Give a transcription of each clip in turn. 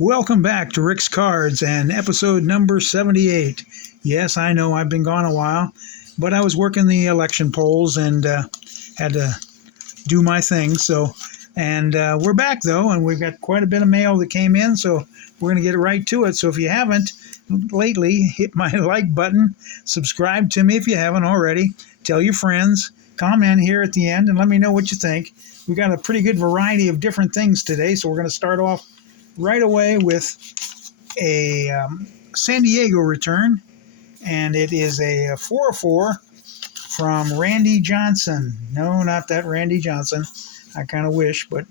Welcome back to Rick's Cards and episode number 78. Yes, I know I've been gone a while, but I was working the election polls and had to do my thing. And we're back though, and we've got quite a bit of mail that came in, so we're going to get right to it. So if you haven't lately, hit my like button, subscribe to me if you haven't already, tell your friends, comment here at the end, and let me know what you think. We've got a pretty good variety of different things today, so we're going to start off right away with a San Diego return, and it is a 404 from Randy Johnson. No, not that Randy Johnson. I kind of wish, but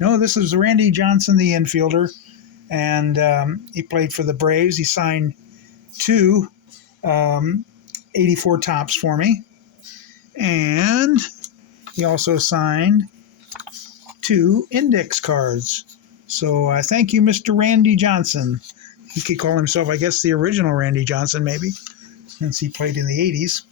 no, this is Randy Johnson, the infielder, and he played for the Braves. He signed two 84 tops for me, and he also signed two index cards. So thank you, Mr. Randy Johnson. He could call himself, I guess, the original Randy Johnson, maybe, since he played in the 80s.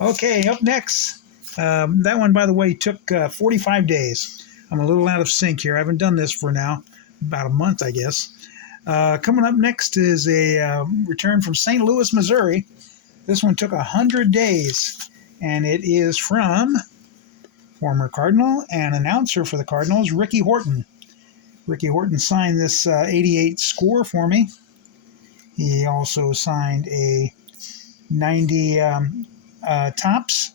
Okay, up next. That one, by the way, took 45 days. I'm a little out of sync here. I haven't done this for now about a month, I guess. Coming up next is a return from St. Louis, Missouri. This one took 100 days, and it is from former Cardinal and announcer for the Cardinals, Ricky Horton. Ricky Horton signed this 88 score for me. He also signed a 90 tops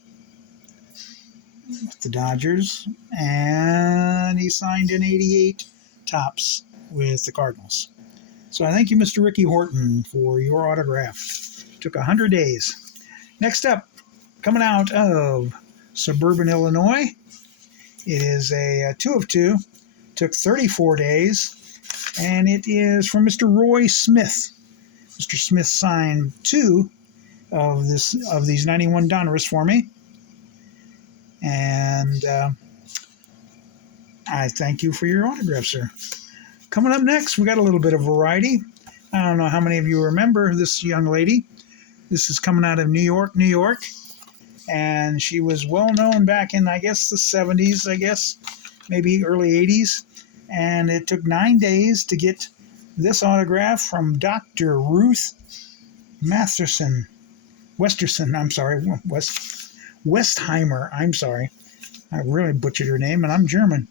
with the Dodgers, and he signed an 88 tops with the Cardinals. So I thank you, Mr. Ricky Horton, for your autograph. Took 100 days. Next up, coming out of suburban Illinois, it is a 2 of 2. Took 34 days, and it is from Mr. Roy Smith. Mr. Smith signed two of these 91 Donruss for me, and I thank you for your autograph, sir. Coming up next, we got a little bit of variety. I don't know how many of you remember this young lady. This is coming out of New York, New York, and she was well known back in, I guess, the 70s, maybe early 80s. And it took 9 days to get this autograph from Dr. Ruth Westerson, Westheimer, I'm sorry. I really butchered her name, and I'm German.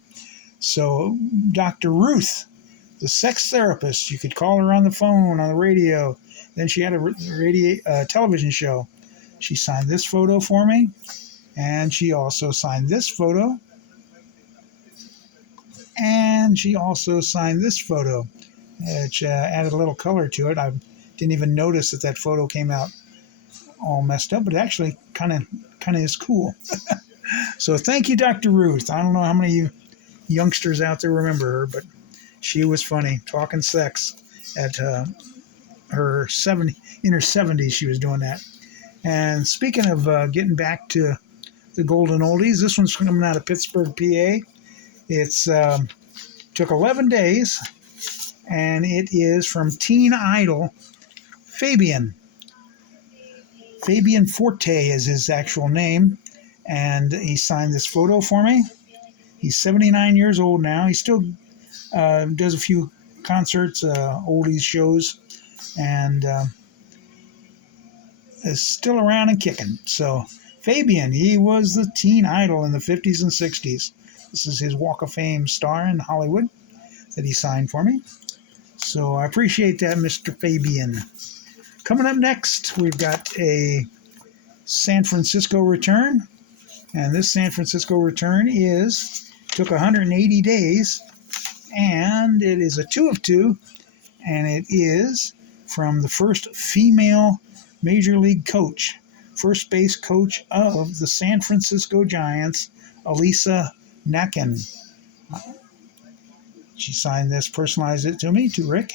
So, Dr. Ruth, the sex therapist, you could call her on the phone, on the radio. Then she had a television show. She signed this photo for me, and she also signed this photo. And she also signed this photo, which added a little color to it. I didn't even notice that photo came out all messed up, but it actually kind of is cool. So thank you, Dr. Ruth. I don't know how many of you youngsters out there remember her, but she was funny, talking sex at in her 70s. She was doing that. And speaking of getting back to the golden oldies, this one's coming out of Pittsburgh, PA. It's took 11 days, and it is from teen idol Fabian. Fabian Forte is his actual name, and he signed this photo for me. He's 79 years old now. He still does a few concerts, oldies shows, and is still around and kicking. So Fabian, he was the teen idol in the 50s and 60s. This is his Walk of Fame star in Hollywood that he signed for me. So I appreciate that, Mr. Fabian. Coming up next, we've got a San Francisco return. And this San Francisco return took 180 days. And it is a 2 of 2. And it is from the first female Major League coach, first base coach of the San Francisco Giants, Elisa Nacken. She signed this, personalized it to me, to Rick,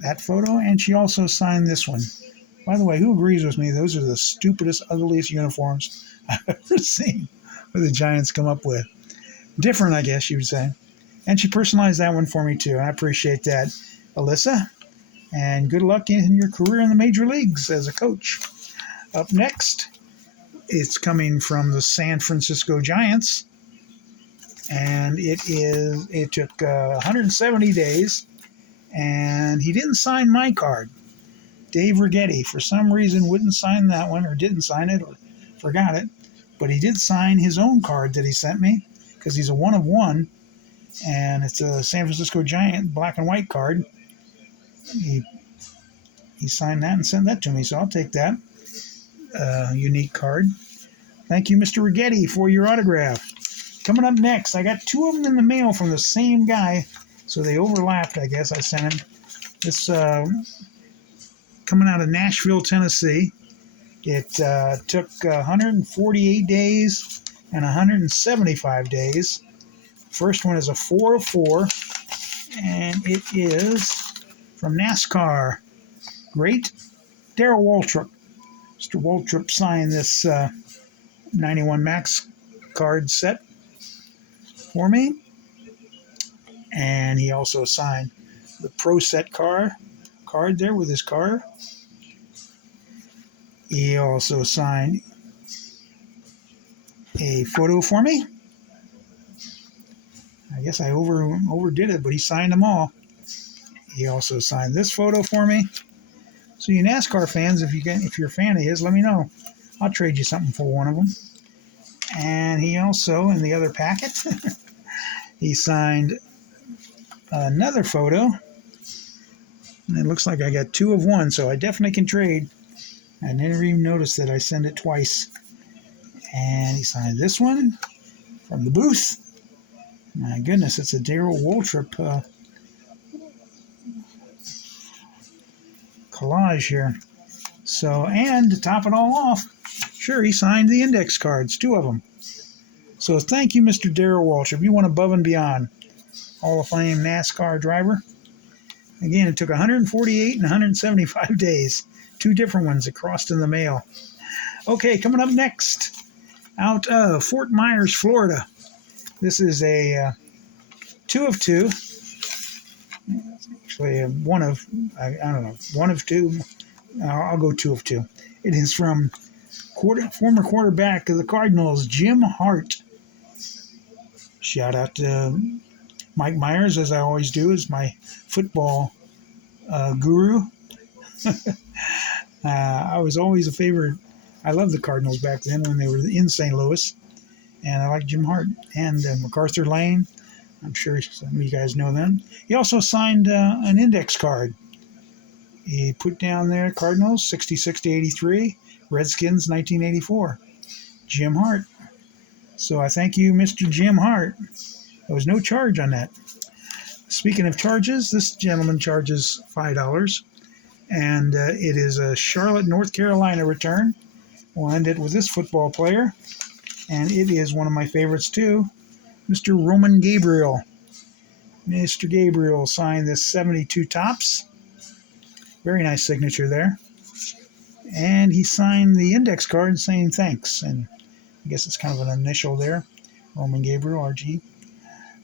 that photo, and she also signed this one. By the way, who agrees with me? Those are the stupidest, ugliest uniforms I've ever seen that the Giants come up with. Different, I guess you would say. And she personalized that one for me, too. I appreciate that, Alyssa. And good luck in your career in the major leagues as a coach. Up next, it's coming from the San Francisco Giants. and it took 170 days, and he didn't sign my card. Dave Rigetti, for some reason, wouldn't sign that one, or didn't sign it, or forgot it. But he did sign his own card that he sent me, because he's a 1 of 1, and it's a San Francisco Giant black and white card. He signed that and sent that to me, so I'll take that unique card. Thank you, Mr. Rigetti, for your autograph. Coming up next, I got 2 of them in the mail from the same guy, so they overlapped, I guess. I sent him this coming out of Nashville, Tennessee. It took 148 days and 175 days. First one is a 4 of 4, and it is from Nascar. Great Darrell Waltrip. Mr. Waltrip signed this 91 Max card set for me. And he also signed the Pro Set card there with his car. He also signed a photo for me. I guess I overdid it, but he signed them all. He also signed this photo for me. So you NASCAR fans, if you're a fan of his, let me know. I'll trade you something for one of them. And he also, in the other packet, he signed another photo. And it looks like I got 2 of 1, so I definitely can trade. I never even noticed that I sent it twice. And he signed this one from the booth. My goodness, it's a Darrell Waltrip collage here. So, and to top it all off, sure, he signed the index cards, 2 of them. So thank you, Mr. Darrell Waltrip. You went above and beyond. Hall of Fame NASCAR driver. Again, it took 148 and 175 days. 2 different ones that crossed in the mail. Okay, coming up next, out of Fort Myers, Florida. This is a 2 of 2. Actually, one of, I don't know, 1 of 2. I'll go 2 of 2. It is from former quarterback of the Cardinals, Jim Hart. Shout out to Mike Myers, as I always do, is my football guru. I was always a favorite. I loved the Cardinals back then when they were in St. Louis. And I like Jim Hart and MacArthur Lane. I'm sure some of you guys know them. He also signed an index card. He put down there Cardinals 66 to 83, Redskins 1984. Jim Hart. So I thank you, Mr. Jim Hart. There was no charge on that. Speaking of charges, this gentleman charges $5. And it is a Charlotte, North Carolina return. We'll end it with this football player. And it is one of my favorites too, Mr. Roman Gabriel. Mr. Gabriel signed this 72 tops. Very nice signature there. And he signed the index card saying thanks. And I guess it's kind of an initial there. Roman Gabriel, RG.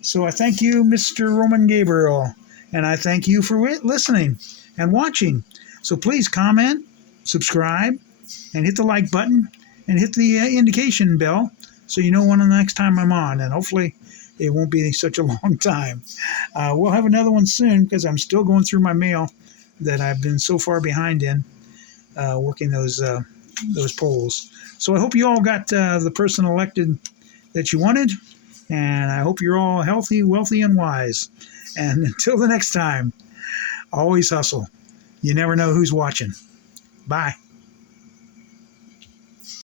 So I thank you, Mr. Roman Gabriel. And I thank you for listening and watching. So please comment, subscribe, and hit the like button. And hit the indication bell so you know when the next time I'm on. And hopefully it won't be such a long time. We'll have another one soon because I'm still going through my mail that I've been so far behind in working those polls. So I hope you all got the person elected that you wanted. And I hope you're all healthy, wealthy, and wise. And until the next time, always hustle. You never know who's watching. Bye.